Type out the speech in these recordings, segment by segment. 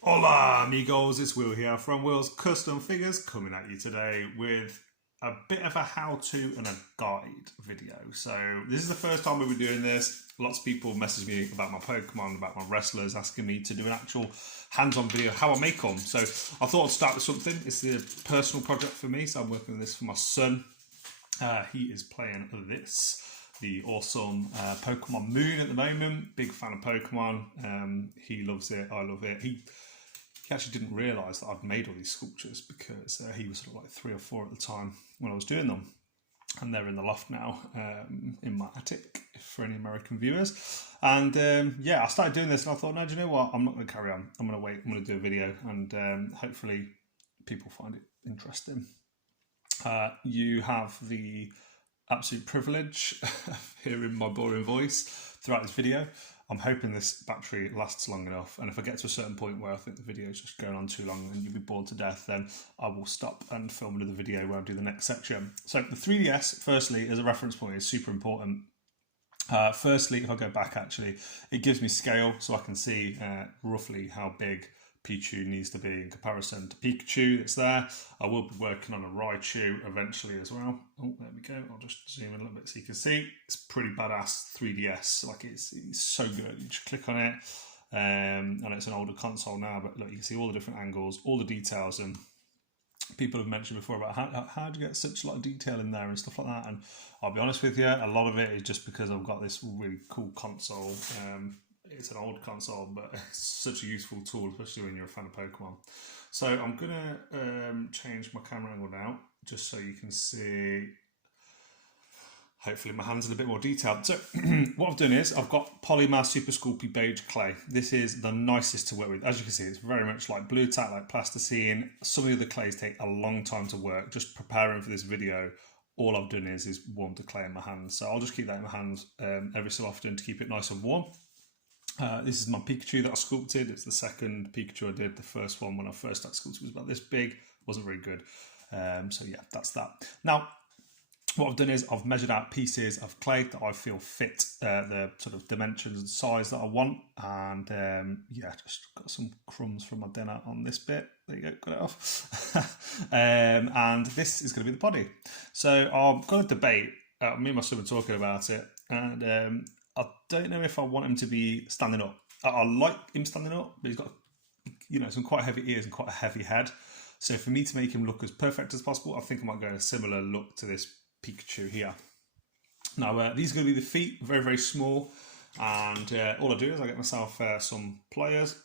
Hola amigos, it's Will here from Will's Custom Figures, coming at you today with a bit of a how-to and a guide video. So this is the first time we'll be doing this. Lots of people message me about my Pokemon, about my wrestlers, asking me to do an actual hands-on video how I make them. So I thought I'd start with something. It's a personal project for me, so I'm working on this for my son. He is playing this, the awesome Pokemon Moon at the moment. Big fan of Pokemon. He loves it. I love it. He actually didn't realise that I'd made all these sculptures because he was sort of like 3 or 4 at the time when I was doing them. And they're in the loft now in my attic for any American viewers. And yeah, I started doing this and I thought, no, do you know what? I'm not going to carry on. I'm going to wait. I'm going to do a video and hopefully people find it interesting. You have the absolute privilege of hearing my boring voice throughout this video. I'm hoping this battery lasts long enough, and if I get to a certain point where I think the video is just going on too long and you'll be bored to death, then I will stop and film another video where I do the next section. So the 3DS, firstly, as a reference point, is super important. Firstly, if I go back, actually, it gives me scale, so I can see roughly how big Pichu needs to be in comparison to Pikachu that's there. I will be working on a Raichu eventually as well. Oh, there we go. I'll just zoom in a little bit so you can see. It's pretty badass 3DS. Like it's so good. You just click on it, and it's an older console now. But look, you can see all the different angles, all the details, and people have mentioned before about how do you get such a lot of detail in there and stuff like that. And I'll be honest with you, a lot of it is just because I've got this really cool console. It's an old console, but it's such a useful tool, especially when you're a fan of Pokemon. So I'm going to change my camera angle now, just so you can see, hopefully my hands in a bit more detail. So what I've done is I've got Polymer Super Sculpey Beige Clay. This is the nicest to work with. As you can see, it's very much like Blue Tack, like plasticine. Some of the other clays take a long time to work. Just preparing for this video, all I've done is warmed the clay in my hands. So I'll just keep that in my hands every so often to keep it nice and warm. This is my Pikachu that I sculpted. It's the second Pikachu I did. The first one, when I first started sculpting, was about this big. Wasn't very good. So yeah, that's that. Now, what I've done is I've measured out pieces of clay that I feel fit the sort of dimensions and size that I want. And yeah, just got some crumbs from my dinner on this bit. There you go, got it off. And this is going to be the body. So I'm going to debate. Me and my son were talking about it. And I don't know if I want him to be standing up. I like him standing up, but he's got, some quite heavy ears and quite a heavy head. So for me to make him look as perfect as possible, I think I might go a similar look to this Pikachu here. Now, these are going to be the feet, very, very small. And all I do is I get myself some pliers.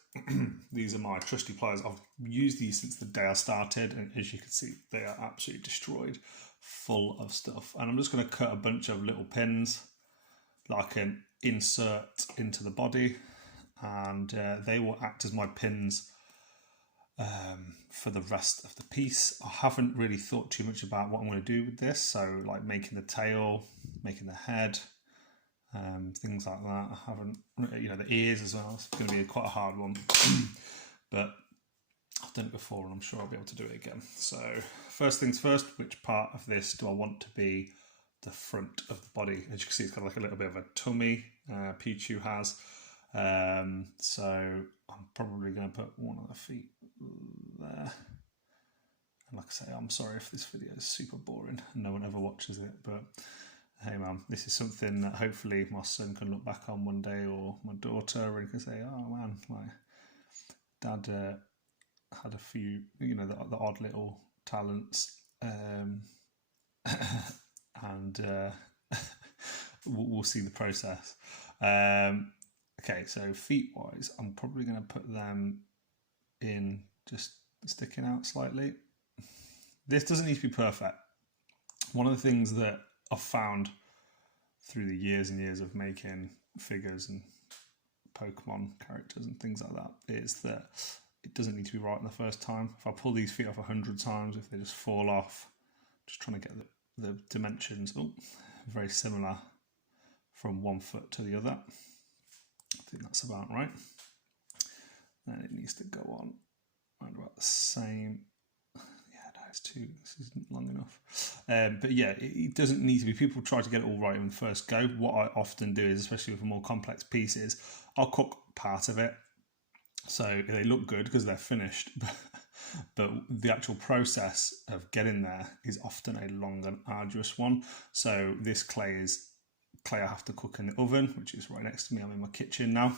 These are my trusty pliers. I've used these since the day I started. And as you can see, they are absolutely destroyed, full of stuff. And I'm just going to cut a bunch of little pins that I can insert into the body, and they will act as my pins for the rest of the piece. I haven't really thought too much about what I'm going to do with this, so like making the tail, making the head, things like that. I haven't, the ears as well. It's going to be quite a hard one, but I've done it before and I'm sure I'll be able to do it again. So first things first, which part of this do I want to be the front of the body? As you can see, it's got like a little bit of a tummy. Pichu has. So I'm probably going to put one of the feet there. And like I say, I'm sorry if this video is super boring and no one ever watches it, but hey man, this is something that hopefully my son can look back on one day, or my daughter, and can say, oh man, my dad had a few, the odd little talents. And we'll see the process. Okay, so feet wise, I'm probably going to put them in just sticking out slightly. This doesn't need to be perfect. One of the things that I've found through the years and years of making figures and Pokemon characters and things like that is that it doesn't need to be right on the first time. If I pull these feet off 100 times, if they just fall off, just trying to get the dimensions very similar from one foot to the other. I think that's about right. Then it needs to go on around about the same. Yeah, no, this isn't long enough. But yeah, it doesn't need to be. People try to get it all right in the first go. What I often do is, especially with more complex pieces, I'll cook part of it So they look good because they're finished, but the actual process of getting there is often a long and arduous one. So this clay I have to cook in the oven, which is right next to me. I'm in my kitchen now.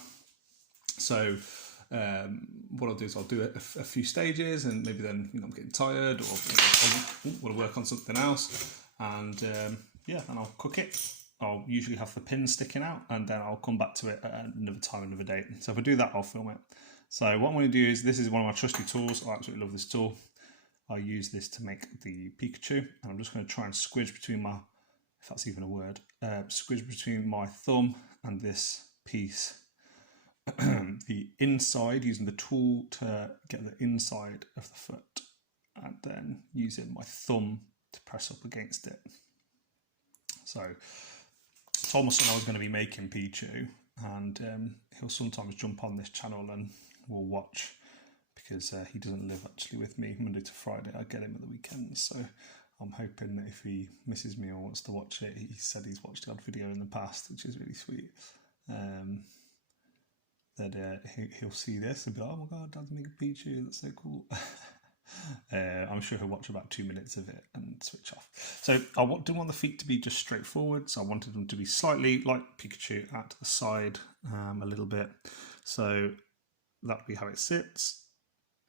So what I'll do is I'll do it a few stages, and maybe then I'm getting tired, or I want to work on something else, and yeah, and I'll cook it. I'll usually have the pins sticking out, and then I'll come back to it at another time, another date. So if I do that, I'll film it. So what I'm going to do is, this is one of my trusty tools. I absolutely love this tool. I use this to make the Pikachu, and I'm just going to try and squidge between my, if that's even a word, squidge between my thumb and this piece. The inside, using the tool to get the inside of the foot, and then using my thumb to press up against it. So I told my son I was going to be making Pichu, and he'll sometimes jump on this channel and we'll watch, because he doesn't live actually with me Monday to Friday. I get him at the weekends, so I'm hoping that if he misses me or wants to watch it, he said he's watched the odd video in the past, which is really sweet. That he'll see this and be like, oh my god, Dad's making Pichu, that's so cool. I'm sure he'll watch about 2 minutes of it and switch off. So I didn't want the feet to be just straightforward, so I wanted them to be slightly like Pikachu at the side, a little bit. So that'll be how it sits.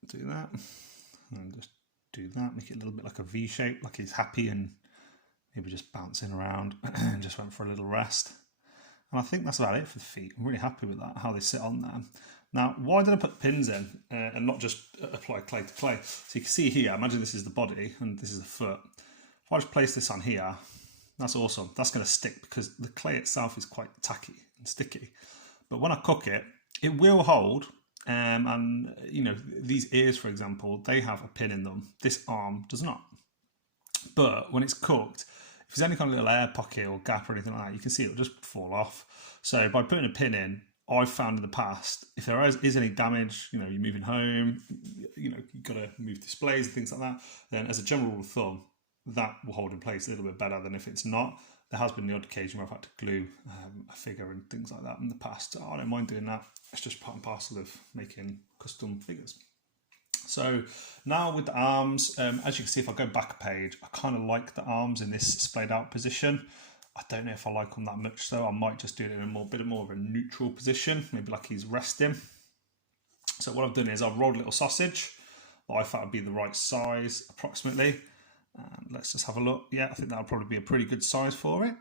Do that, and just do that, make it a little bit like a V shape, like he's happy and maybe just bouncing around and just went for a little rest. And I think that's about it for the feet. I'm really happy with that, how they sit on there. Now, why did I put pins in and not just apply clay to clay? So you can see here, imagine this is the body and this is the foot. If I just place this on here, that's awesome. That's going to stick because the clay itself is quite tacky and sticky. But when I cook it, it will hold. And, you know, these ears, for example, they have a pin in them. This arm does not. But when it's cooked, if there's any kind of little air pocket or gap or anything like that, you can see it'll just fall off. So by putting a pin in, I've found in the past, if there is any damage, you know, you're moving home, you know, you've got to move displays and things like that, then as a general rule of thumb, that will hold in place a little bit better than if it's not. There has been the odd occasion where I've had to glue a figure and things like that in the past. I don't mind doing that. It's just part and parcel of making custom figures. So now with the arms, as you can see, if I go back a page, I kind of like the arms in this splayed out position. I don't know if I like them that much, so I might just do it in a bit more of a neutral position, maybe like he's resting. So what I've done is I've rolled a little sausage that I thought would be the right size approximately. And let's just have a look. Yeah, I think that would probably be a pretty good size for it.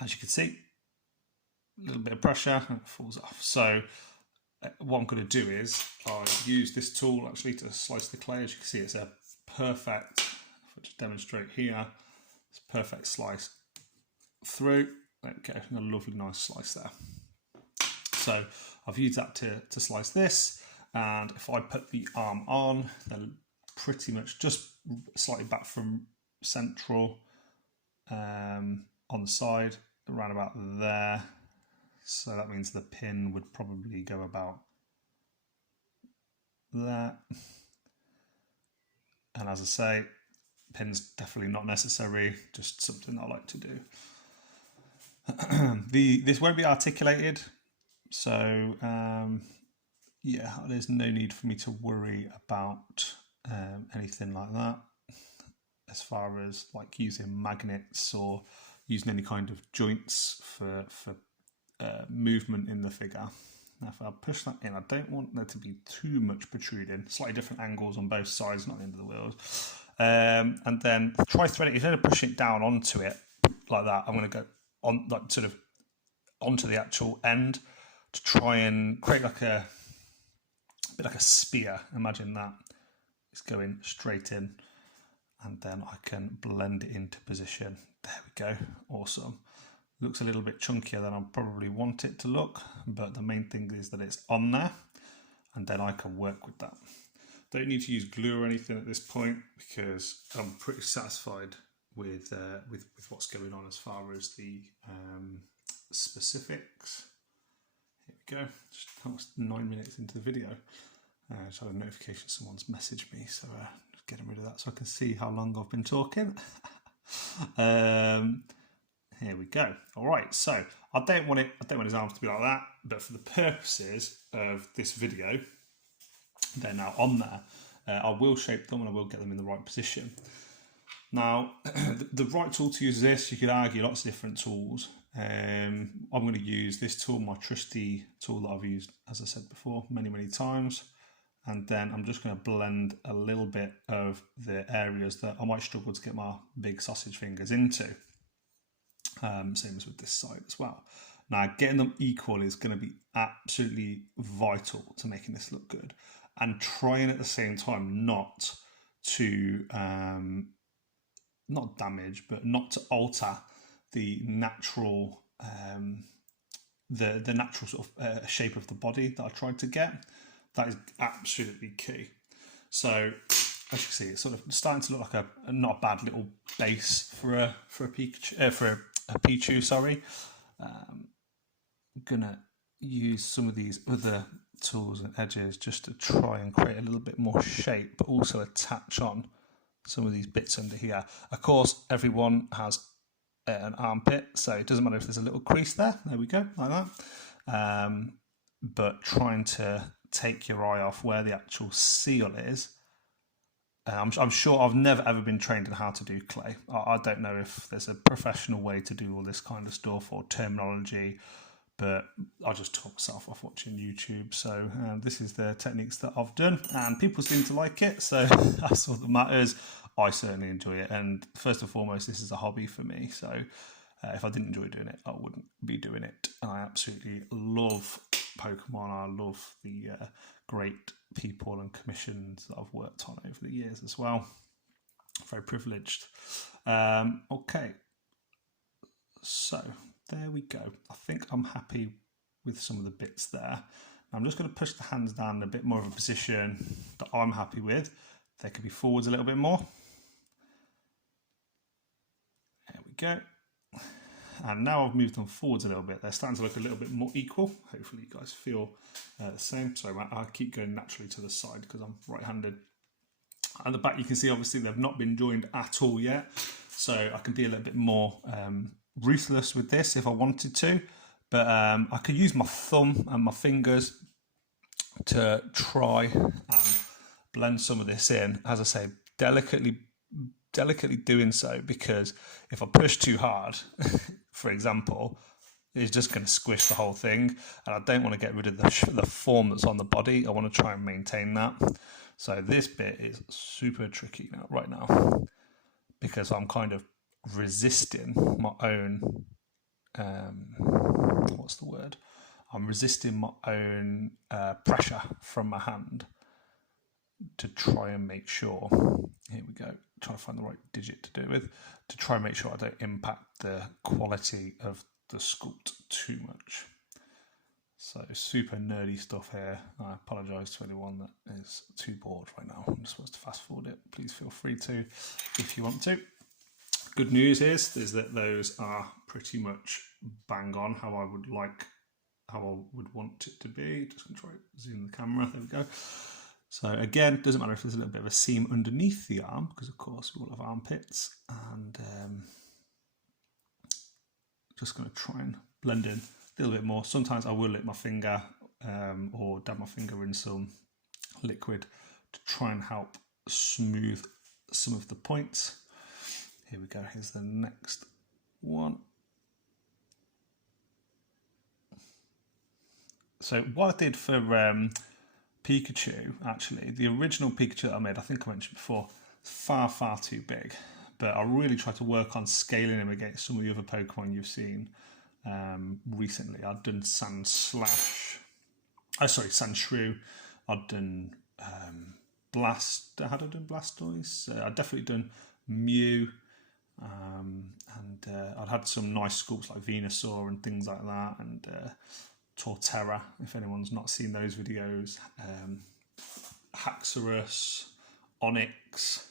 As you can see, a little bit of pressure and it falls off. So what I'm going to do is I use this tool actually to slice the clay. As you can see, it's a perfect, if I just demonstrate here, it's a perfect slice through. There we go, a lovely nice slice there. So I've used that to slice this, and if I put the arm on, they're pretty much just slightly back from central on the side, around about there. So that means the pin would probably go about there. And as I say, pin's definitely not necessary, just something I like to do. This won't be articulated, so yeah, there's no need for me to worry about anything like that as far as like using magnets or using any kind of joints for movement in the figure. Now if I push that in, I don't want there to be too much protruding, slightly different angles on both sides, not the end of the world. And then try threading it. Instead of pushing it down onto it like that, I'm going to go on, like sort of onto the actual end to try and create like a bit like a spear. Imagine that it's going straight in, and then I can blend it into position. There we go, awesome. Looks a little bit chunkier than I probably want it to look, but the main thing is that it's on there, and then I can work with that. Don't need to use glue or anything at this point because I'm pretty satisfied with what's going on as far as the specifics. Here we go. Just almost 9 minutes into the video. Just had a notification someone's messaged me, so just getting rid of that so I can see how long I've been talking. Here we go. All right, so I don't want his arms to be like that, but for the purposes of this video, they're now on there. I will shape them and I will get them in the right position. Now, the right tool to use is this. You could argue lots of different tools. I'm going to use this tool, my trusty tool that I've used, as I said before, many times. And then I'm just going to blend a little bit of the areas that I might struggle to get my big sausage fingers into. Same as with this side as well. Now, getting them equal is going to be absolutely vital to making this look good. And trying at the same time not to, not damage, but not to alter the natural, the natural sort of shape of the body that I tried to get. That is absolutely key. So, as you can see, it's sort of starting to look like a not a bad little base for a Pikachu, for a Pichu. Sorry. I'm gonna use some of these other tools and edges just to try and create a little bit more shape, but also attach on some of these bits under here. Of course, everyone has an armpit, so it doesn't matter if there's a little crease there. There we go, like that. But trying to take your eye off where the actual seal is. I'm sure I've never ever been trained in how to do clay. I don't know if there's a professional way to do all this kind of stuff or terminology, but I just taught myself off watching YouTube. So this is the techniques that I've done, and people seem to like it, so that's all that matters. I certainly enjoy it, and first and foremost, this is a hobby for me, so if I didn't enjoy doing it, I wouldn't be doing it. And I absolutely love Pokemon. I love the great people and commissions that I've worked on over the years as well. Very privileged. Okay, so there we go. I think I'm happy with some of the bits there. I'm just going to push the hands down in a bit more of a position that I'm happy with. They could be forwards a little bit more. There we go. And now I've moved them forwards a little bit. They're starting to look a little bit more equal. Hopefully you guys feel the same. Sorry, I keep going naturally to the side because I'm right-handed. At the back you can see obviously they've not been joined at all yet. So I can be a little bit more ruthless with this if I wanted to. But I could use my thumb and my fingers to try and blend some of this in. As I say, delicately doing so, because if I push too hard, for example, it's just going to squish the whole thing, and I don't want to get rid of the form that's on the body. I want to try and maintain that. So this bit is super tricky right now, because I'm kind of resisting my own, what's the word? I'm resisting my own pressure from my hand to try and make sure, here we go, trying to find the right digit to do it with, to try and make sure I don't impact the quality of the sculpt too much. So super nerdy stuff here. I apologise to anyone that is too bored right now. I'm just supposed to fast forward it. Please feel free to if you want to. Good news is that those are pretty much bang on how I would want it to be. Just going to try to zoom the camera. There we go. So again, it doesn't matter if there's a little bit of a seam underneath the arm, because of course we all have armpits, and just going to try and blend in a little bit more. Sometimes I will lick my finger or dab my finger in some liquid to try and help smooth some of the points. Here we go, here's the next one. So what I did for Pikachu, actually, the original Pikachu that I made, I think I mentioned before, is far too big. But I really tried to work on scaling him against some of the other Pokemon you've seen recently. I've done Sandshrew. I've done had I done Blastoise? I'd definitely done Mew. I'd had some nice sculpts like Venusaur and things like that, and Torterra, if anyone's not seen those videos, Haxorus, Onyx,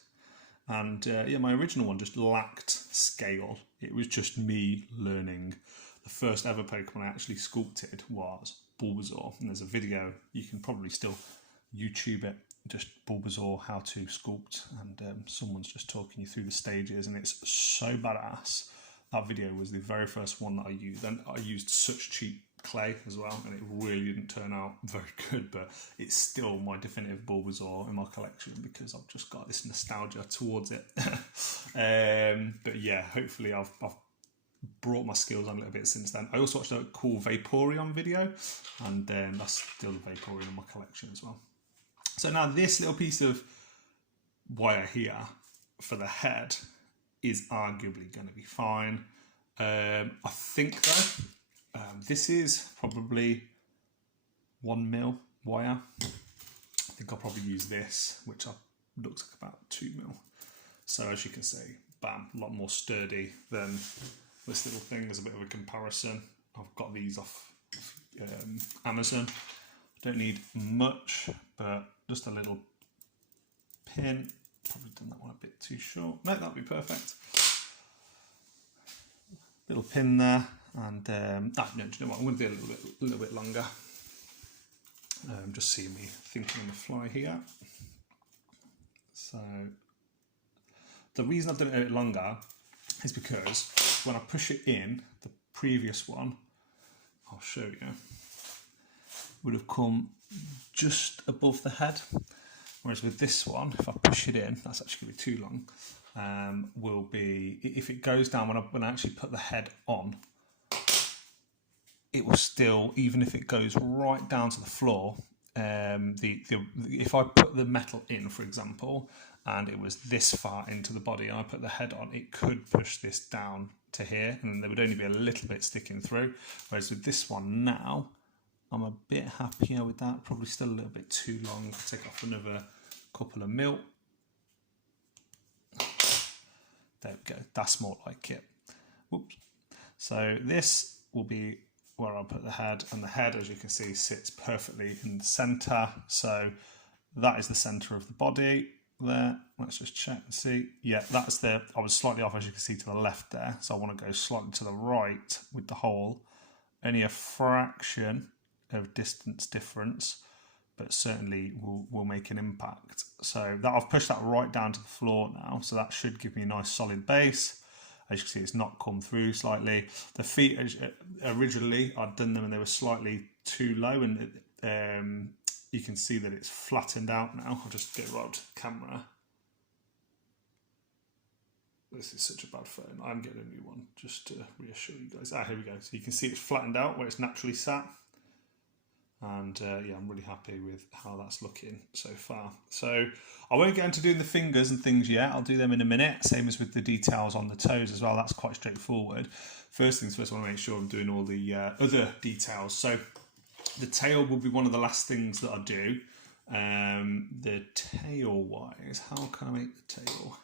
and my original one just lacked scale. It was just me learning. The first ever Pokemon I actually sculpted was Bulbasaur, and there's a video, you can probably still YouTube it, just Bulbasaur how to sculpt, and someone's just talking you through the stages, and it's so badass. That video was the very first one that I used, and I used such cheap clay as well, and it really didn't turn out very good, but it's still my definitive Bulbasaur in my collection because I've just got this nostalgia towards it. But yeah, hopefully I've brought my skills on a little bit since then. I also watched a cool Vaporeon video, and that's still the Vaporeon in my collection as well. So now this little piece of wire here for the head is arguably going to be fine. I think though, this is probably 1 mil wire. I think I'll probably use this, which looks like about 2 mil. So as you can see, bam, a lot more sturdy than this little thing. There's a bit of a comparison. I've got these off Amazon. Don't need much, but just a little pin. Probably done that one a bit too short. No, that'll be perfect. Little pin there, and no, do you know what? I'm going to do a little bit longer. Just see me thinking on the fly here. So the reason I've done it a bit longer is because when I push it in, the previous one, I'll show you, would have come just above the head. Whereas with this one, if I push it in, that's actually going to be too long, will be, if it goes down, when I actually put the head on, it will still, even if it goes right down to the floor, if I put the metal in, for example, and it was this far into the body and I put the head on, it could push this down to here, and there would only be a little bit sticking through. Whereas with this one now, I'm a bit happier with that. Probably still a little bit too long. Take off another couple of mil. There we go. That's more like it. Whoops. So this will be where I'll put the head, and the head, as you can see, sits perfectly in the centre. So that is the centre of the body there. Let's just check and see. Yeah, that's the, I was slightly off, as you can see, to the left there. So I want to go slightly to the right with the hole. Only a fraction of distance difference, but certainly will make an impact. So that I've pushed that right down to the floor now, so that should give me a nice solid base. As you can see, it's not come through slightly. The feet, originally I'd done them and they were slightly too low, and you can see that it's flattened out now. I'll just get right up to the camera. This is such a bad phone. I'm getting a new one just to reassure you guys. Here we go. So you can see it's flattened out where it's naturally sat. And yeah, I'm really happy with how that's looking so far. So I won't get into doing the fingers and things yet. I'll do them in a minute. Same as with the details on the toes as well. That's quite straightforward. First things first, I want to make sure I'm doing all the other details. So the tail will be one of the last things that I do. The tail wise, how can I make the tail?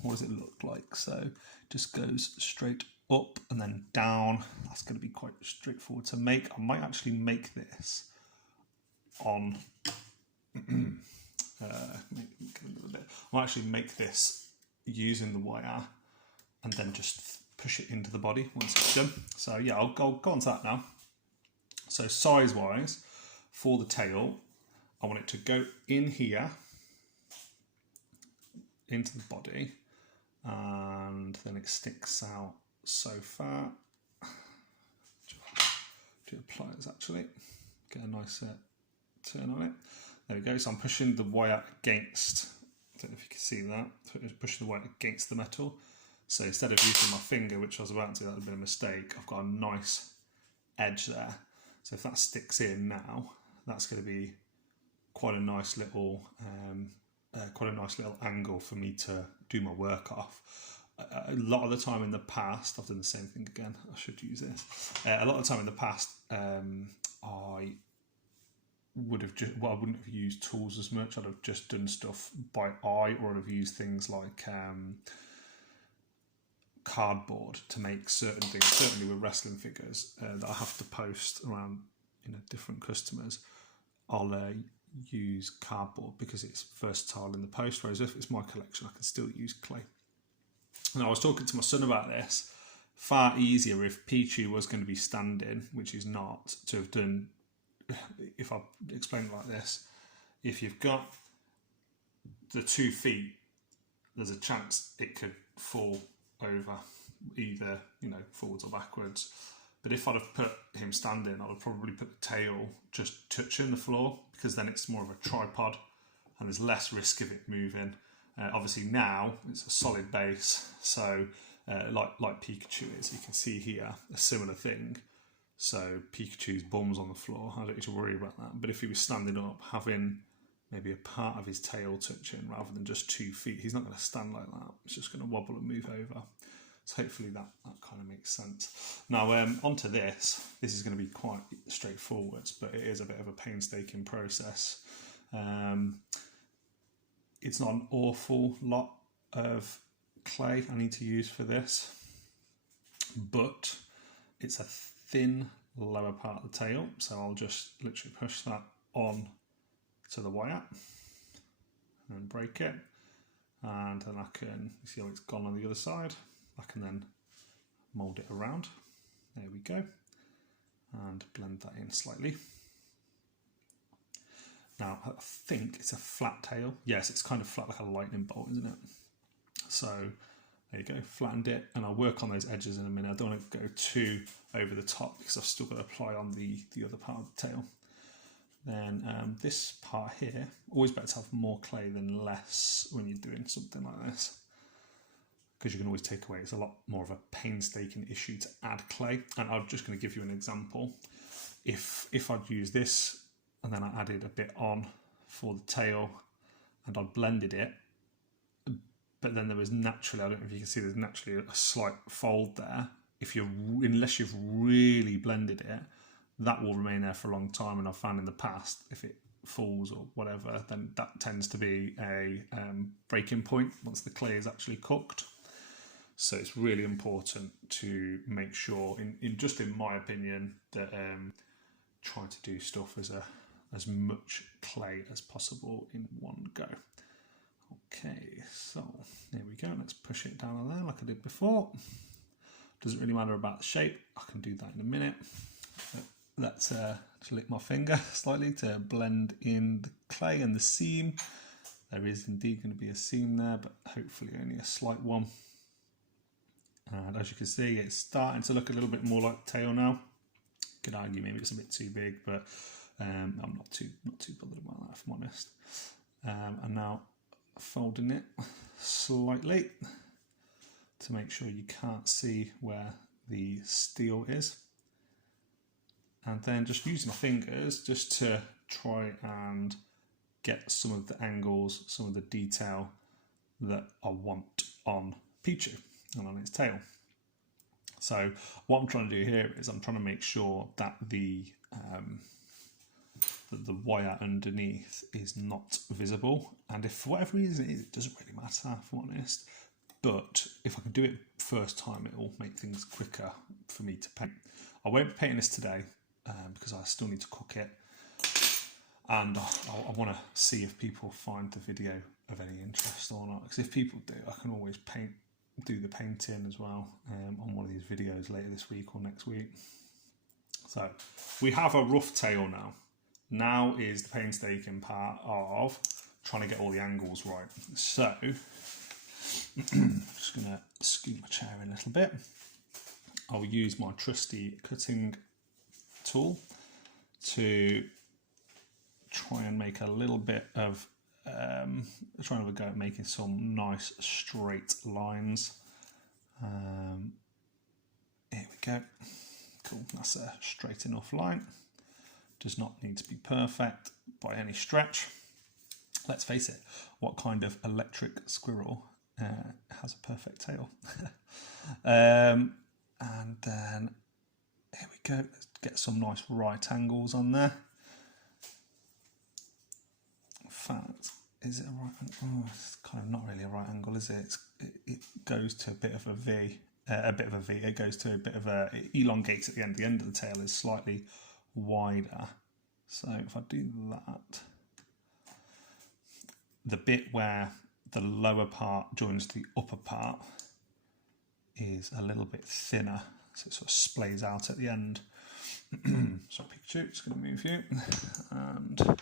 What does it look like? So just goes straight up and then down. That's going to be quite straightforward to make. I might actually make this on I might actually make this using the wire and then just push it into the body once it's done. So yeah, I'll go on to that now. So size wise, for the tail, I want it to go in here into the body, and then it sticks out so far. Do pliers actually, get a nice turn on it. There we go. So I'm pushing the wire against, I don't know if you can see that, pushing the wire against the metal. So instead of using my finger, which I was about to, that would have been a mistake, I've got a nice edge there. So if that sticks in now, that's going to be quite a nice little angle for me to do my work off. A lot of the time in the past, I've done the same thing again. I should use this. A lot of the time in the past, I would have just, well, I wouldn't have used tools as much. I'd have just done stuff by eye, or I'd have used things like cardboard to make certain things. Certainly with wrestling figures that I have to post around, different customers, I'll use cardboard because it's versatile in the post. Whereas if it's my collection, I can still use clay. And I was talking to my son about this. Far easier if Pichu was going to be standing, which is not, to have done, if I explain it like this, if you've got the 2 feet, there's a chance it could fall over either, you know, forwards or backwards. But if I'd have put him standing, I would probably put the tail just touching the floor, because then it's more of a tripod and there's less risk of it moving. Obviously now it's a solid base, so like Pikachu is, you can see here a similar thing. So Pikachu's bum's on the floor, I don't need to worry about that. But if he was standing up, having maybe a part of his tail touching rather than just 2 feet, he's not going to stand like that. It's just going to wobble and move over. So hopefully that kind of makes sense. Now onto this. This is going to be quite straightforward, but it is a bit of a painstaking process. It's not an awful lot of clay I need to use for this, but it's a thin lower part of the tail, so I'll just literally push that on to the wire and break it, and then I can, you see how it's gone on the other side, I can then mould it around. There we go, and blend that in slightly. Now, I think it's a flat tail. Yes, it's kind of flat like a lightning bolt, isn't it? So, there you go, flattened it, and I'll work on those edges in a minute. I don't want to go too over the top because I've still got to apply on the other part of the tail. Then this part here, always better to have more clay than less when you're doing something like this, because you can always take away. It's a lot more of a painstaking issue to add clay. And I'm just going to give you an example. If I'd use this, and then I added a bit on for the tail, and I blended it, but then there was naturally, I don't know if you can see, there's naturally a slight fold there. Unless you've really blended it, that will remain there for a long time. And I've found in the past, if it falls or whatever, then that tends to be a breaking point once the clay is actually cooked. So it's really important to make sure, in my opinion, that try to do stuff as much clay as possible in one go. Okay, so there we go. Let's push it down on there like I did before. Doesn't really matter about the shape. I can do that in a minute. Let's just lick my finger slightly to blend in the clay and the seam. There is indeed going to be a seam there, but hopefully only a slight one. And as you can see, it's starting to look a little bit more like the tail now. Could argue maybe it's a bit too big, but I'm not too bothered about that, if I'm honest. And now folding it slightly to make sure you can't see where the steel is, and then just using my fingers just to try and get some of the angles, some of the detail that I want on Pichu and on its tail. So what I'm trying to do here is I'm trying to make sure that the wire underneath is not visible, and if for whatever reason it doesn't really matter, if I'm honest, but if I can do it first time, it will make things quicker for me to paint. I won't be painting this today because I still need to cook it, and I want to see if people find the video of any interest or not, because if people do, I can always do the painting as well on one of these videos later this week or next week. So we have a rough tail now. Now is the painstaking part of trying to get all the angles right. So I'm just going to scoot my chair in a little bit. I'll use my trusty cutting tool to try and make a little bit of trying to have a go at making some nice straight lines. Here we go. Cool, that's a straight enough line. Does not need to be perfect by any stretch. Let's face it, what kind of electric squirrel has a perfect tail? And then here we go. Let's get some nice right angles on there. In fact, is it a right angle? Oh, it's kind of not really a right angle, is it? It goes to a bit of a V. It goes to a bit of a, it elongates at the end. The end of the tail is slightly wider. So if I do that, the bit where the lower part joins the upper part is a little bit thinner, so it sort of splays out at the end. So Pikachu, just going to move you, and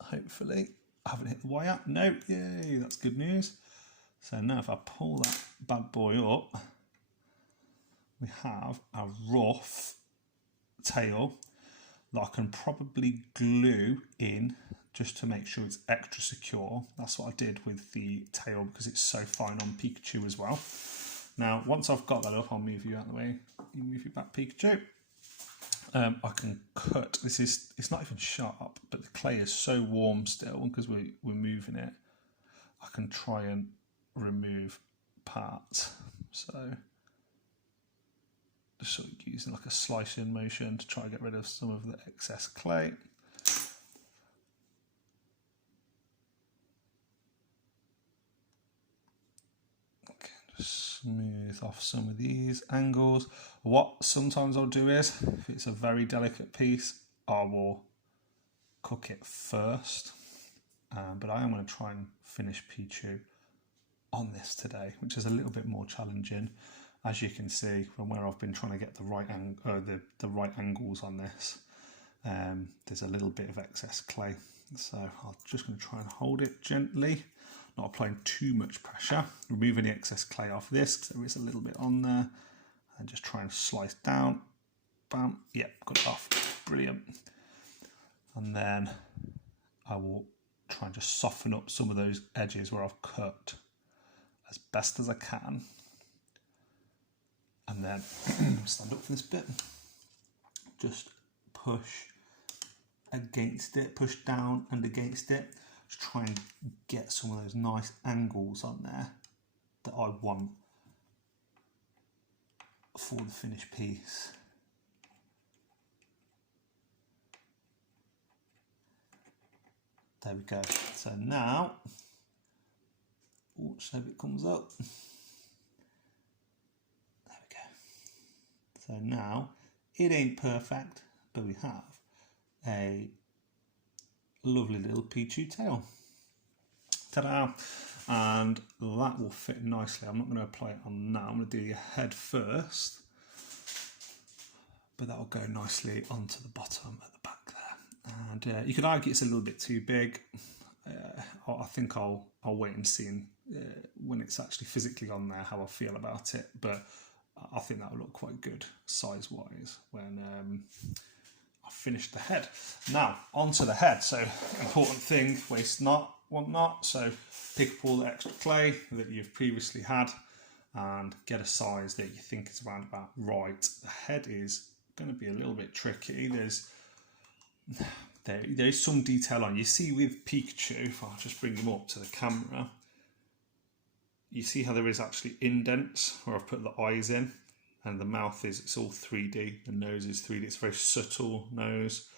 hopefully I haven't hit the wire. No, yay, that's good news. So now if I pull that bad boy up, we have a rough tail that I can probably glue in just to make sure it's extra secure. That's what I did with the tail because it's so fine on Pikachu as well. Now, once I've got that up, I'll move you out of the way. You move you back, Pikachu. I can cut. It's not even sharp, but the clay is so warm still because we're moving it. I can try and remove parts. So just sort of using like a slicing motion to try and get rid of some of the excess clay. Okay, just smooth off some of these angles. What sometimes I'll do is, if it's a very delicate piece, I will cook it first. But I am going to try and finish Pichu on this today, which is a little bit more challenging. As you can see from where I've been trying to get the right angles on this, there's a little bit of excess clay. So I'm just going to try and hold it gently, not applying too much pressure, removing the excess clay off this because there is a little bit on there, and just try and slice down. Bam, yep, got it off, brilliant. And then I will try and just soften up some of those edges where I've cut as best as I can. And then stand up for this bit, just push against it, push down and against it, just try and get some of those nice angles on there that I want for the finished piece. There we go. So now, watch how it comes up. There we go. So now, it ain't perfect, but we have a lovely little Pichu tail. Ta-da! And that will fit nicely. I'm not going to apply it on now. I'm going to do your head first, but that will go nicely onto the bottom at the back there. And you could argue it's a little bit too big. I think I'll wait and see when it's actually physically on there how I feel about it. But I think that will look quite good size-wise when I finish the head. Now onto the head. So important thing: waste not, want not. So pick up all the extra clay that you've previously had and get a size that you think is around about right. The head is going to be a little bit tricky. There is some detail on. You see with Pikachu, if I'll just bring him up to the camera, you see how there is actually indents where I've put the eyes in, and the mouth it's all 3D, the nose is 3D, it's a very subtle nose,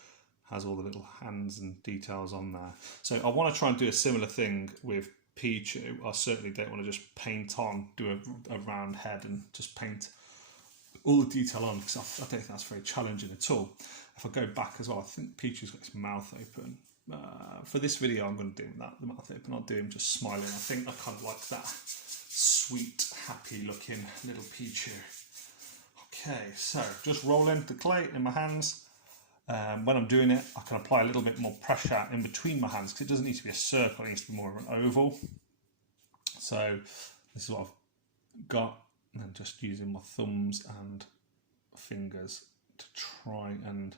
has all the little hands and details on there. So I want to try and do a similar thing with Pichu. I certainly don't want to just paint on, do a round head and just paint all the detail on, because I don't think that's very challenging at all. If I go back as well, I think Pichu's got his mouth open. For this video, I'm going to do him the mouth open. I'll do him just smiling. I think I kind of like that sweet, happy-looking little Pichu. Okay, so just rolling the clay in my hands. When I'm doing it, I can apply a little bit more pressure in between my hands because it doesn't need to be a circle, it needs to be more of an oval. So this is what I've got, and then just using my thumbs and fingers to try and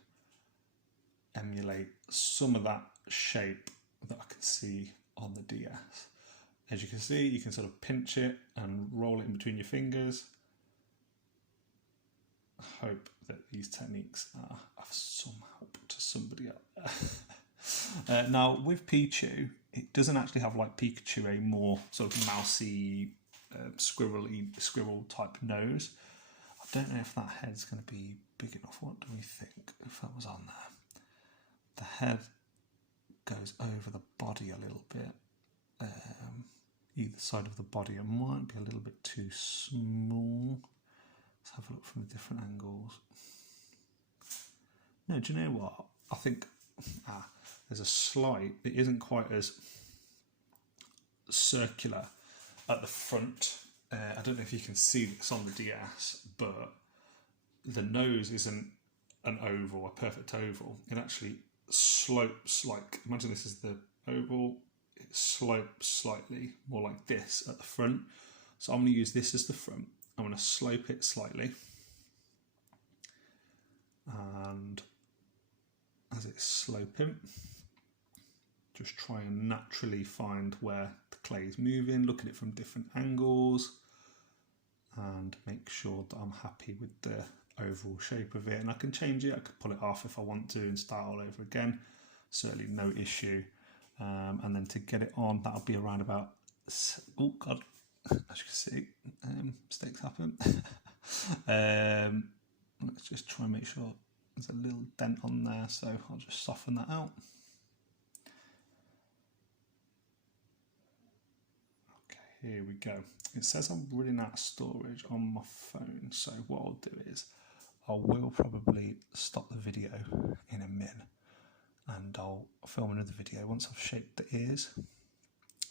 emulate some of that shape that I can see on the DS. As you can see, you can sort of pinch it and roll it in between your fingers. I hope that these techniques are of some help to somebody out there. Now with Pichu, it doesn't actually have like Pikachu, a more sort of mousy, squirrel type nose. I don't know if that head's going to be big enough. What do we think if that was on there? The head goes over the body a little bit. Either side of the body, it might be a little bit too small. Let's have a look from the different angles. No, do you know what? I think there's a slight, it isn't quite as circular at the front. I don't know if you can see this on the DS, but the nose isn't an oval, a perfect oval. It actually slopes, like, imagine this is the oval, it slopes slightly more like this at the front. So I'm going to use this as the front. I'm going to slope it slightly. And as it's sloping, just try and naturally find where the clay is moving, look at it from different angles, and make sure that I'm happy with the overall shape of it. And I can change it, I could pull it off if I want to and start all over again, certainly no issue. And then to get it on, that'll be around about, oh god, as you can see, mistakes happen. Let's just try and make sure there's a little dent on there, so I'll just soften that out. Okay, here we go. It says I'm running out of storage on my phone, so what I'll do is I will probably stop the video in a minute and I'll film another video once I've shaped the ears.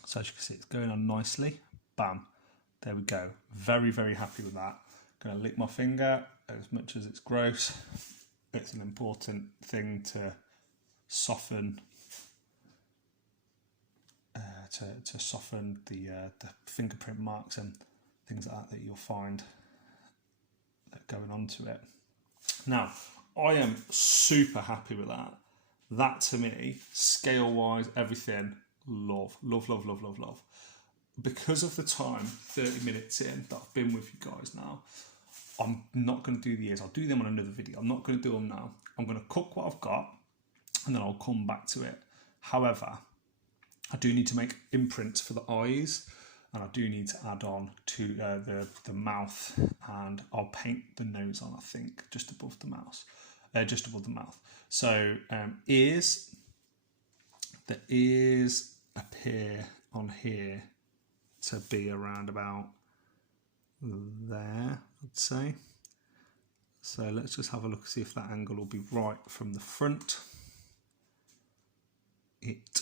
So as you can see, it's going on nicely. Bam, there we go. Very, very happy with that. Gonna lick my finger as much as it's gross. It's an important thing to soften, to soften the fingerprint marks and things like that you'll find that going onto it. Now, I am super happy with that. That to me, scale-wise, everything, love, love, love, love, love, love. Because of the time, 30 minutes in, that I've been with you guys now, I'm not going to do the ears. I'll do them on another video. I'm not going to do them now. I'm going to cook what I've got and then I'll come back to it. However, I do need to make imprints for the eyes and I do need to add on to the mouth, and I'll paint the nose on, I think, just above the mouth. So ears, the ears appear on here to be around about there, I'd say. So let's just have a look, see if that angle will be right from the front. It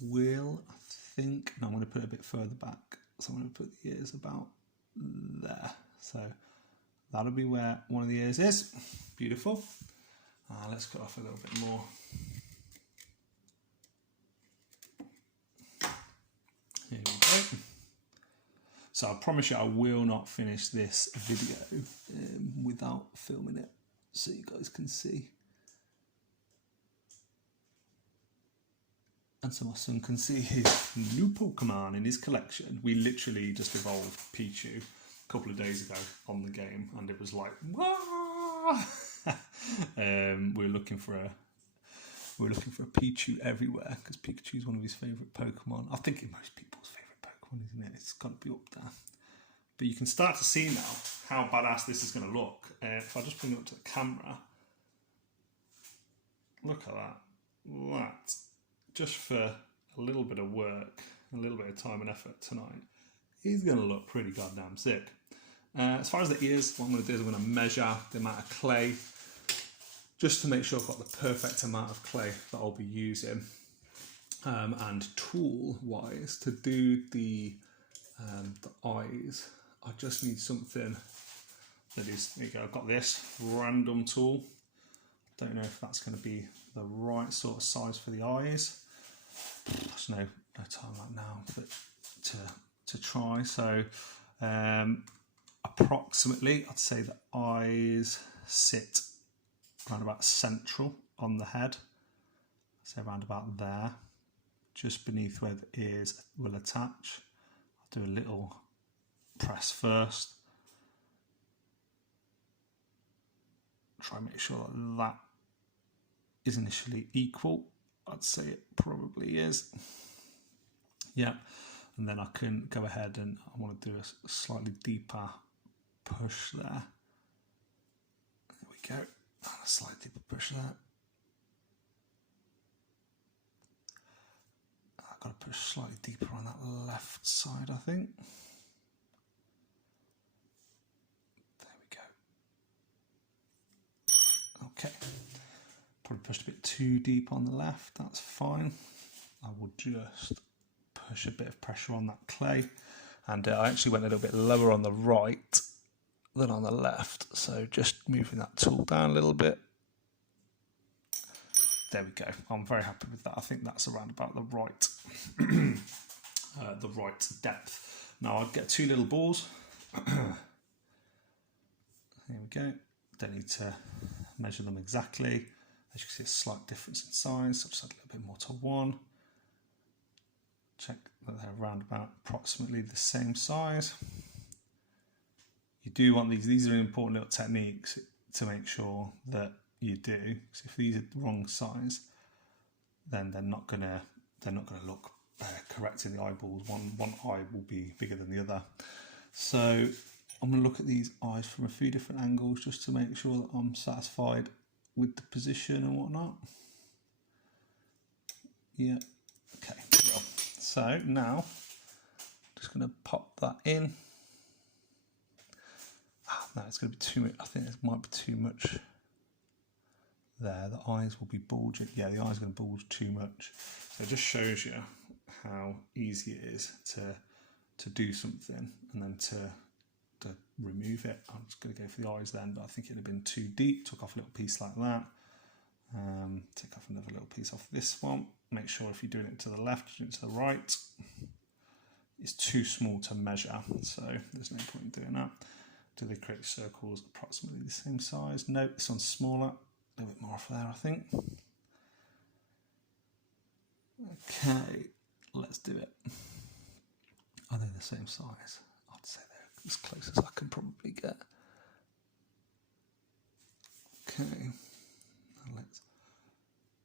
will, I think. No, I'm going to put it a bit further back. So I'm going to put the ears about there. So that'll be where one of the ears is. Beautiful. Let's cut off a little bit more. Here we go. So I promise you I will not finish this video without filming it so you guys can see. And so my son can see his new Pokemon in his collection. We literally just evolved Pichu a couple of days ago on the game, and it was like, wah! We're looking for a Pichu everywhere because Pikachu is one of his favourite Pokemon. I think it's most people's favourite Pokemon, isn't it? It's got to be up there. But you can start to see now how badass this is going to look. If I just bring it up to the camera, look at that. That, just for a little bit of work, a little bit of time and effort tonight, he's going to look pretty goddamn sick. As far as the ears, what I'm going to do is I'm going to measure the amount of clay just to make sure I've got the perfect amount of clay that I'll be using. And tool-wise, to do the eyes, I just need something that is, there you go, I've got this random tool. Don't know if that's going to be the right sort of size for the eyes. There's no time like now but to try. So approximately, I'd say the eyes sit around about central on the head. So around about there, just beneath where the ears will attach. I'll do a little press first. Try and make sure that is initially equal. I'd say it probably is. Yeah, and then I can go ahead and I want to do a slightly deeper push there. There we go. And a slightly deeper push there. I've got to push slightly deeper on that left side, I think. There we go. Okay. Probably pushed a bit too deep on the left, that's fine. I will just push a bit of pressure on that clay. And I actually went a little bit lower on the right than on the left. So just moving that tool down a little bit. there we go. I'm very happy with that. I think that's around about the right the right depth. Now I'd get 2 little balls. Here we go. Don't need to measure them exactly. As you can see, a slight difference in size. So I'll just add a little bit more to 1. Check that they're around about approximately the same size. You do want these are important little techniques to make sure that you do. So if these are the wrong size, then they're not gonna look correct in the eyeballs. One eye will be bigger than the other. So I'm gonna look at these eyes from a few different angles just to make sure that I'm satisfied with the position and whatnot. Yeah, okay, well, so now I'm just gonna pop that in. No, it's gonna be too much. I think it might be too much there. The eyes will be bulging. Yeah, the eyes are gonna bulge too much. So it just shows you how easy it is to do something and then to remove it. I'm just going to go for the eyes then, but I think it'd have been too deep. Took off a little piece like that. Take off another little piece off this one. Make sure if you're doing it to the left, you're doing it to the right. It's too small to measure, so there's no point in doing that. Do they create circles approximately the same size? No, this one's smaller. A little bit more off there, I think. Okay, let's do it. Are they the same size? I'd say they're as close as I can probably get. Okay, now let's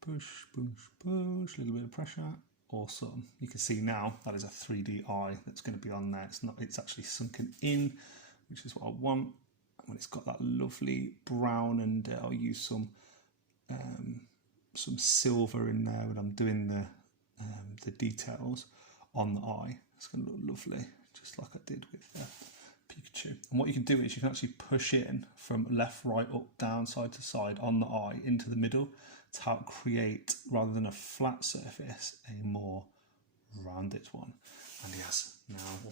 push, push, push, a little bit of pressure. Awesome. You can see now that is a 3D eye that's going to be on there. It's actually sunken in, which is what I want. And when it's got that lovely brown, and I'll use some silver in there when I'm doing the details on the eye. It's going to look lovely, just like I did with Pikachu. And what you can do is you can actually push in from left, right, up, down, side to side on the eye into the middle to help create, rather than a flat surface, a more rounded one. And yes,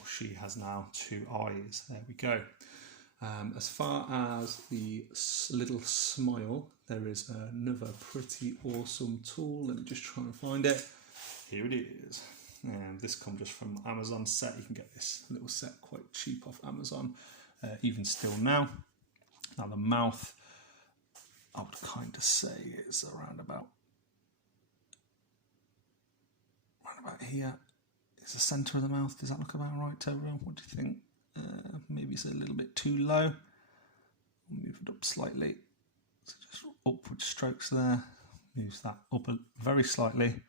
she has now 2 eyes. There we go. As far as the little smile, there is another pretty awesome tool. Let me just try and find it. Here it is. And this comes just from Amazon set. You can get this little set quite cheap off Amazon, even still now. Now the mouth, I would kind of say is around about here. Is the centre of the mouth. Does that look about right, Tyrell? What do you think? Maybe it's a little bit too low. Move it up slightly. So just upward strokes there. Moves that up very slightly.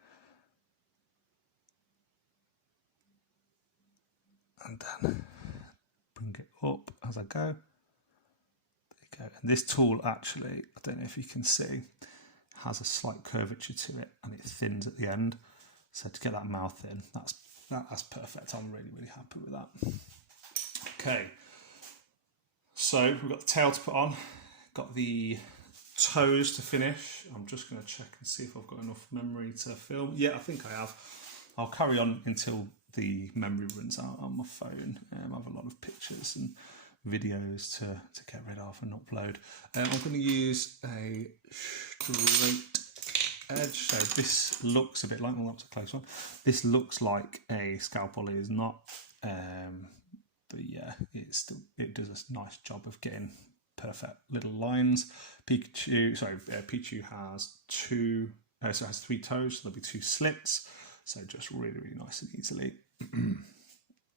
And then bring it up as I go. There you go. And this tool actually, I don't know if you can see, has a slight curvature to it and it thins at the end. So to get that mouth in, that's perfect. I'm really, really happy with that. Okay, so we've got the tail to put on, got the toes to finish. I'm just going to check and see if I've got enough memory to film. Yeah, I think I have. I'll carry on until the memory runs out on my phone. I have a lot of pictures and videos to get rid of and upload. I'm going to use a straight edge. So this looks a bit like, well, that's a close one. This looks like a scalpel. It is not. But yeah, it does a nice job of getting perfect little lines. Pichu has 3 toes, so there'll be 2 slits. So just really, really nice and easily.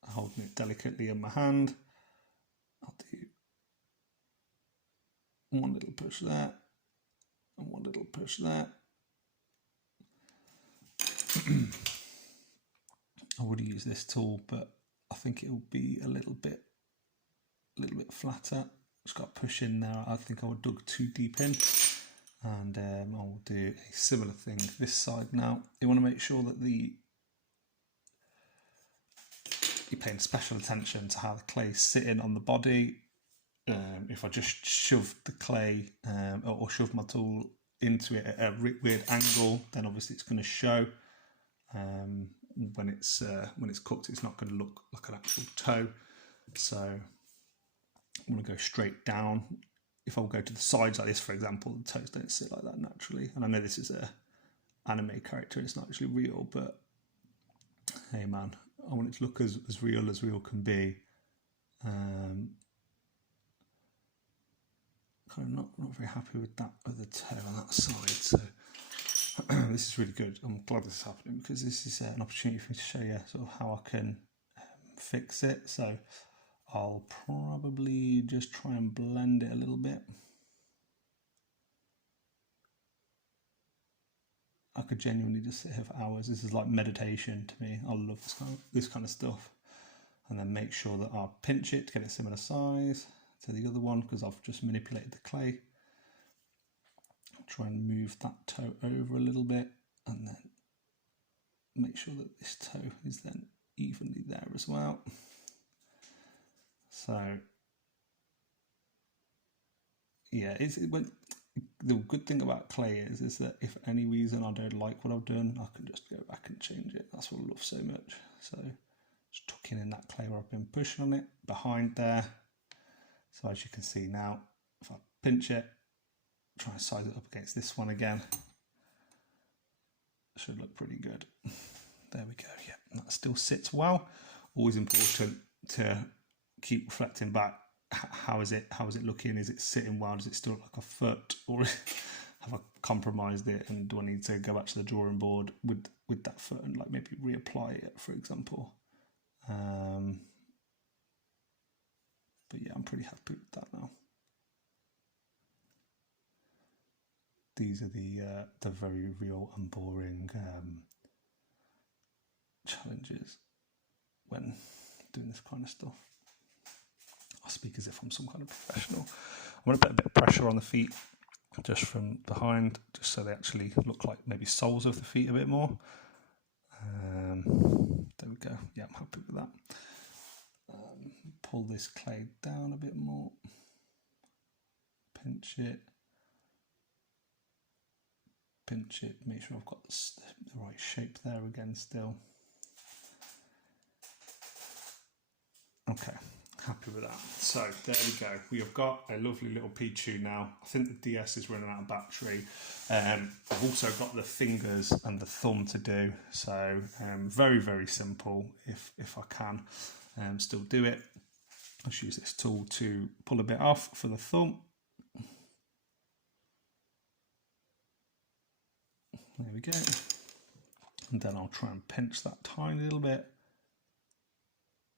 Holding it delicately in my hand. I'll do 1 little push there, and 1 little push there. I would use this tool, but I think it will be a little bit flatter. Just got to push in there. I think I would dug too deep in, and I'll do a similar thing this side now. You want to make sure that you're paying special attention to how the clay is sitting on the body. If I just shove the clay or shove my tool into it at a weird angle, then obviously it's going to show. When it's cooked, it's not going to look like an actual toe. So I'm going to go straight down. If I go to the sides like this, for example, the toes don't sit like that naturally. And I know this is a anime character. It's not actually real, but hey man, I want it to look as real can be. Kind of not very happy with that other toe on that side, so this is really good. I'm glad this is happening because this is an opportunity for me to show you sort of how I can fix it. So I'll probably just try and blend it a little bit. I could genuinely just sit here for hours. This is like meditation to me. I love this kind of stuff. And then make sure that I'll pinch it to get it similar size to the other one because I've just manipulated the clay. Try and move that toe over a little bit and then make sure that this toe is then evenly there as well. So yeah, the good thing about clay is that if for any reason I don't like what I've done, I can just go back and change it. That's what I love so much. So just tucking in that clay where I've been pushing on it behind there. So as you can see now, if I pinch it, try and size it up against this one again, it should look pretty good. There we go. Yeah, that still sits well. Always important to keep reflecting back. How is it looking? Is it sitting well? Does it still look like a foot, or have I compromised it? And do I need to go back to the drawing board with that foot and like maybe reapply it, for example? But yeah, I'm pretty happy with that now. These are the very real and boring challenges when doing this kind of stuff. I speak as if I'm some kind of professional. I'm going to put a bit of pressure on the feet just from behind, just so they actually look like maybe soles of the feet a bit more. There we go. Yeah, I'm happy with that. Pull this clay down a bit more. Pinch it. Pinch it. Make sure I've got the right shape there again still. Okay. Happy with that. So there we go. We have got a lovely little Pichu now. I think the DS is running out of battery. I've also got the fingers and the thumb to do. So very, very simple if I can still do it. I'll just use this tool to pull a bit off for the thumb. There we go. And then I'll try and pinch that tiny little bit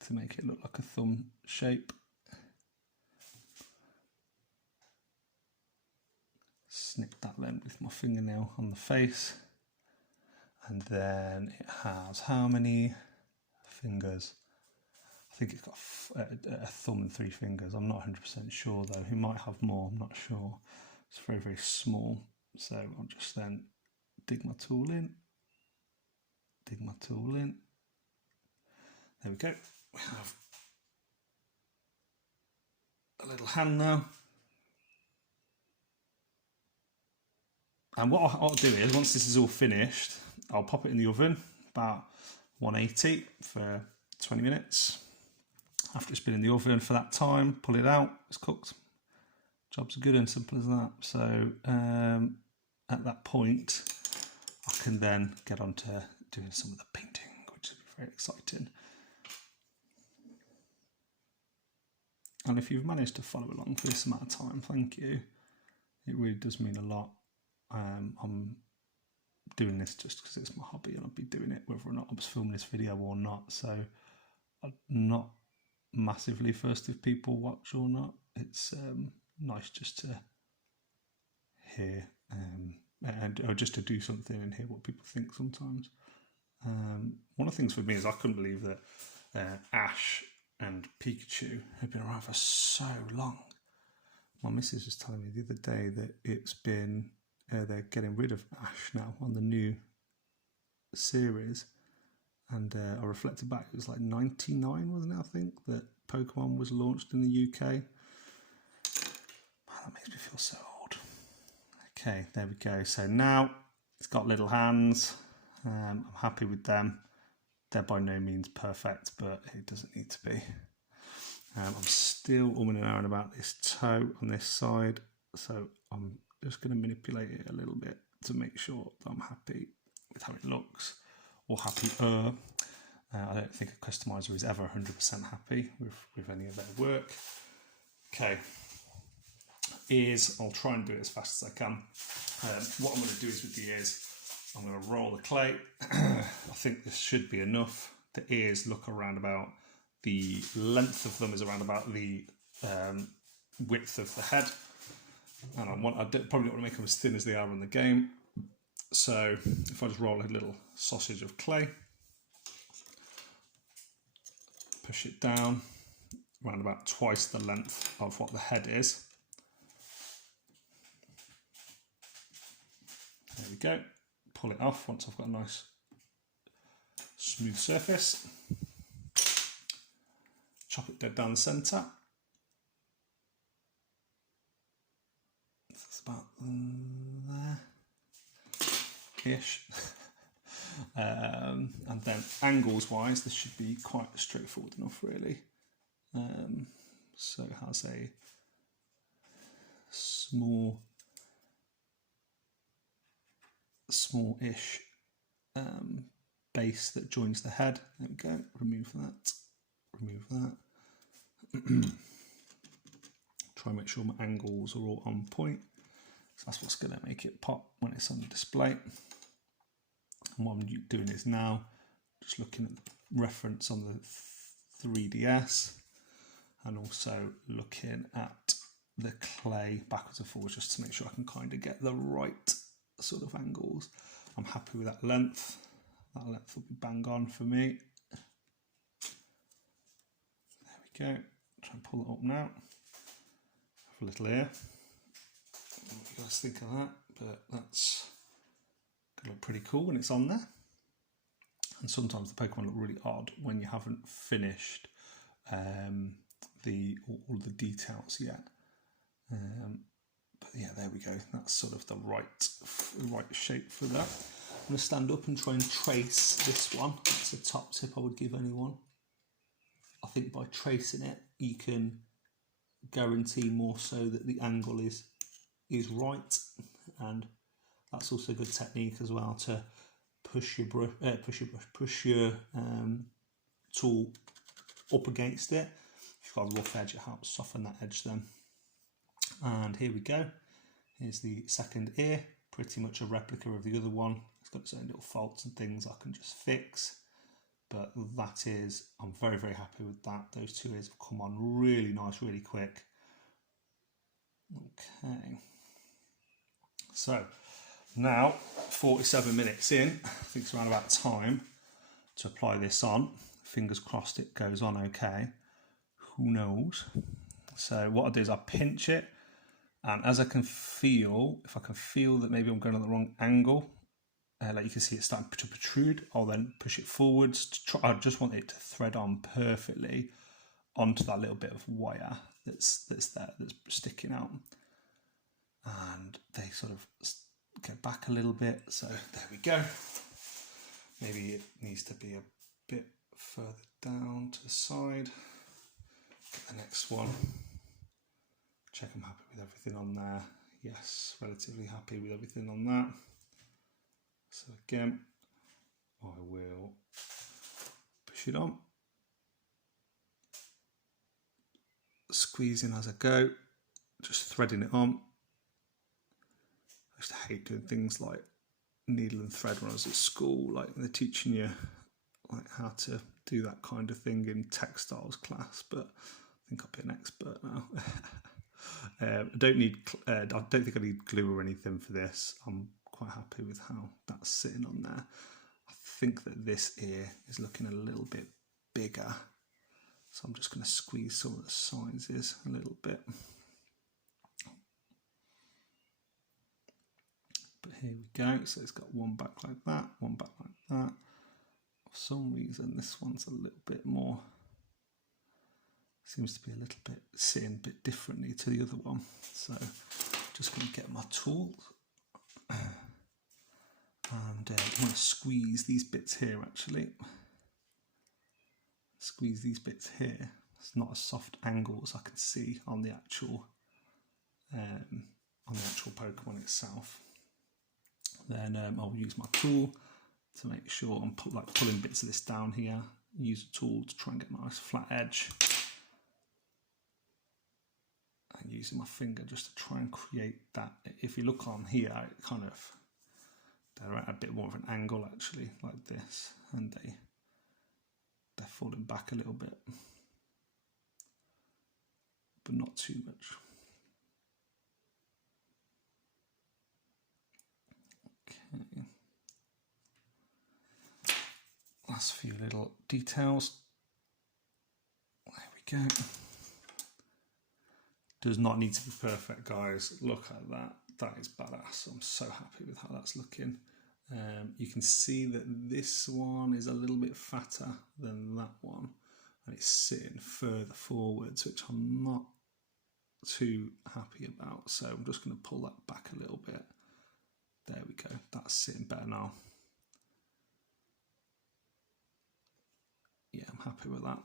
to make it look like a thumb shape. Snip that then with my fingernail on the face. And then it has how many fingers? I think it's got a thumb and 3 fingers. I'm not 100% sure though. He might have more, I'm not sure. It's very, very small. So I'll just then dig my tool in. Dig my tool in. There we go. We have a little hand now. And what I'll do is, once this is all finished, I'll pop it in the oven, about 180 for 20 minutes. After it's been in the oven for that time, pull it out, it's cooked. Job's good and simple as that. So at that point, I can then get on to doing some of the painting, which will be very exciting. And if you've managed to follow along for this amount of time, thank you. It really does mean a lot. I'm doing this just because it's my hobby and I'll be doing it whether or not I was filming this video or not. So I'm not massively fussed if people watch or not. It's nice just to hear or just to do something and hear what people think sometimes. One of the things for me is I couldn't believe that Ash and Pikachu have been around for so long. My missus was telling me the other day that it's been they're getting rid of Ash now on the new series, and I reflected back, it was like 99, wasn't it, I think, that Pokemon was launched in the UK. Man, that makes me feel so old. Okay, there we go. So now it's got little hands. I'm happy with them. They're by no means perfect, but it doesn't need to be. I'm still umming and ahhing about this toe on this side, so I'm just going to manipulate it a little bit to make sure that I'm happy with how it looks, or happier. I don't think a customizer is ever 100% happy with any of their work. Okay, ears, I'll try and do it as fast as I can. What I'm going to do is with the ears, I'm going to roll the clay. I think this should be enough. The ears look around about, the length of them is around about the width of the head. And I probably don't want to make them as thin as they are in the game. So if I just roll a little sausage of clay, push it down around about twice the length of what the head is. There we go. Pull it off once I've got a nice smooth surface. Chop it dead down the centre. That's about there-ish. And then angles wise, this should be quite straightforward enough really. So it has a small-ish base that joins the head. There we go. Remove that. Remove that. Try and make sure my angles are all on point. So that's what's going to make it pop when it's on the display. And what I'm doing is now just looking at the reference on the 3DS and also looking at the clay backwards and forwards just to make sure I can kind of get the right sort of angles. I'm happy with that length. That length will be bang on for me. There we go. Try and pull it up now. Have a little ear. What do you guys think of that? But that's going to look pretty cool when it's on there. And sometimes the Pokemon look really odd when you haven't finished all the details yet. But yeah, there we go. That's sort of the right shape for that. I'm going to stand up and try and trace this one. That's a top tip I would give anyone. I think by tracing it, you can guarantee more so that the angle is right, and that's also a good technique as well to push your tool up against it. If you've got a rough edge, it helps soften that edge then. And here we go. Here's the second ear, pretty much a replica of the other one. It's got its own little faults and things I can just fix. But that is, I'm very, very happy with that. Those two ears have come on really nice, really quick. Okay. So now, 47 minutes in, I think it's around about time to apply this on. Fingers crossed it goes on okay. Who knows? So what I do is I pinch it, and as I can feel, if I can feel that maybe I'm going on the wrong angle, like you can see it's starting to protrude, I'll then push it forwards to try. I just want it to thread on perfectly onto that little bit of wire that's there, that's sticking out. And they sort of go back a little bit, so there we go. Maybe it needs to be a bit further down to the side. Get the next one. Check I'm happy with everything on there. Yes, relatively happy with everything on that. So again, I will push it on. Squeezing as I go, just threading it on. I used to hate doing things like needle and thread when I was at school, like they're teaching you like how to do that kind of thing in textiles class, but I think I'll be an expert now. I don't think I need glue or anything for this. I'm quite happy with how that's sitting on there. I think that this ear is looking a little bit bigger, so I'm just going to squeeze some of the sizes a little bit. But here we go. So it's got one back like that, one back like that. For some reason this one's a little bit more, seems to be a little bit sitting a bit differently to the other one. So just going to get my tool and I'm going to squeeze these bits here actually. Squeeze these bits here. It's not a soft angle as I can see on the actual Pokemon itself. Then I'll use my tool to make sure I'm pulling bits of this down here. Use a tool to try and get a nice flat edge. And using my finger just to try and create that. If you look on here, it kind of, they're at a bit more of an angle actually, like this, and they're falling back a little bit, but not too much. Okay. Last few little details. There we go. Does not need to be perfect, guys. Look at that. That is badass. I'm so happy with how that's looking. You can see that this one is a little bit fatter than that one, and it's sitting further forwards, which I'm not too happy about. So I'm just going to pull that back a little bit. There we go. That's sitting better now. Yeah, I'm happy with that.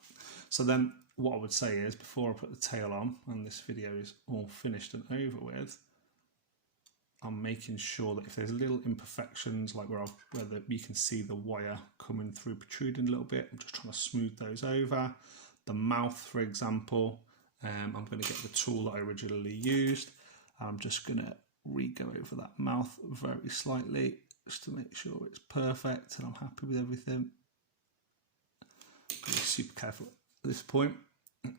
So then what I would say is, before I put the tail on and this video is all finished and over with, I'm making sure that if there's little imperfections, like where you can see the wire coming through, protruding a little bit, I'm just trying to smooth those over. The mouth, for example, I'm going to get the tool that I originally used. I'm just going to re-go over that mouth very slightly, just to make sure it's perfect and I'm happy with everything. Be super careful at this point. Let's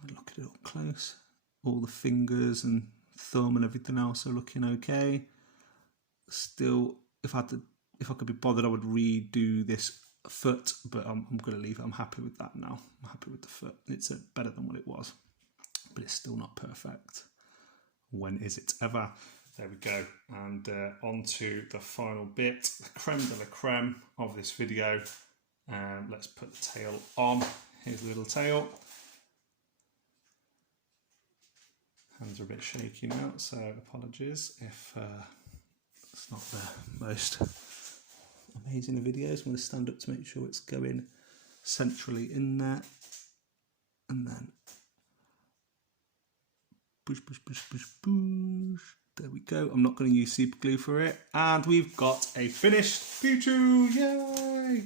have a look at it up close. All the fingers and thumb and everything else are looking okay. Still, if I could be bothered, I would redo this foot, but I'm going to leave it. I'm happy with that now. I'm happy with the foot. It's better than what it was, but it's still not perfect. When is it ever? There we go. And on to the final bit, the creme de la creme of this video. Let's put the tail on. Here's the little tail. Hands are a bit shaky now, so apologies if it's not the most amazing of videos. I'm going to stand up to make sure it's going centrally in there. And then push, push, push, push, push. There we go. I'm not going to use super glue for it. And we've got a finished Pichu. Yay!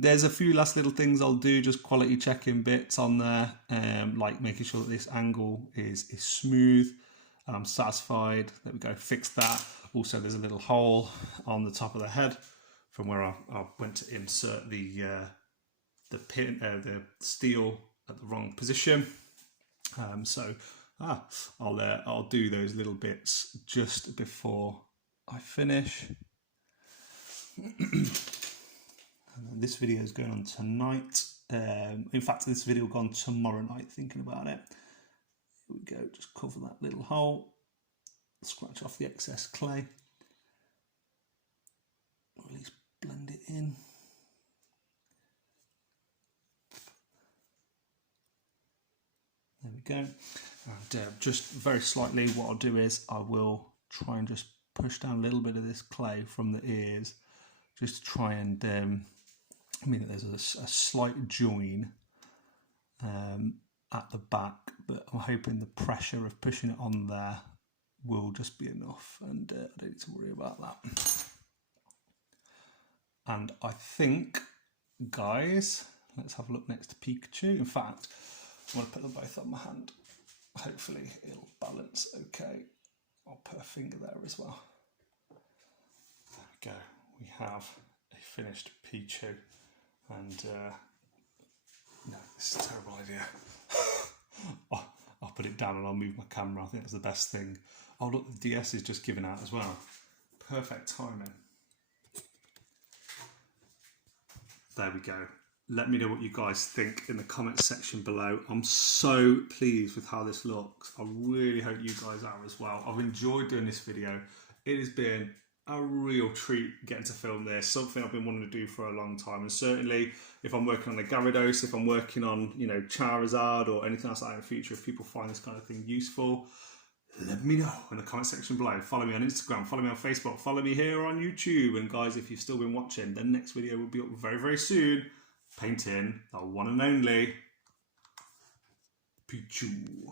There's a few last little things I'll do, just quality checking bits on there, like making sure that this angle is smooth and I'm satisfied. There we go. Fix that. Also, there's a little hole on the top of the head from where I went to insert the pin, the steel at the wrong position. I'll do those little bits just before I finish. And this video is going on tonight. In fact, this video will go on tomorrow night, thinking about it. Here we go, just cover that little hole. Scratch off the excess clay. Or at least blend it in. There we go. And just very slightly, what I'll do is I will try and just push down a little bit of this clay from the ears, just to try and, I mean, there's a slight join at the back, but I'm hoping the pressure of pushing it on there will just be enough, and I don't need to worry about that. And I think, guys, let's have a look next to Pikachu. In fact, I'm going to put them both on my hand. Hopefully it'll balance okay. I'll put a finger there as well. There we go. We have a finished Pichu. And no, this is a terrible idea. I'll put it down and I'll move my camera. I think that's the best thing. Oh look, the DS is just giving out as well. Perfect timing. There we go. Let me know what you guys think in the comments section below. I'm so pleased with how this looks. I really hope you guys are as well. I've enjoyed doing this video. It has been a real treat getting to film this, something I've been wanting to do for a long time. And certainly if I'm working on the Gyarados, if I'm working on, you know, Charizard or anything else like that in the future, if people find this kind of thing useful, let me know in the comment section below. Follow me on Instagram, follow me on Facebook, follow me here on YouTube. And guys, if you've still been watching, the next video will be up very, very soon. Painting the one and only Pichu.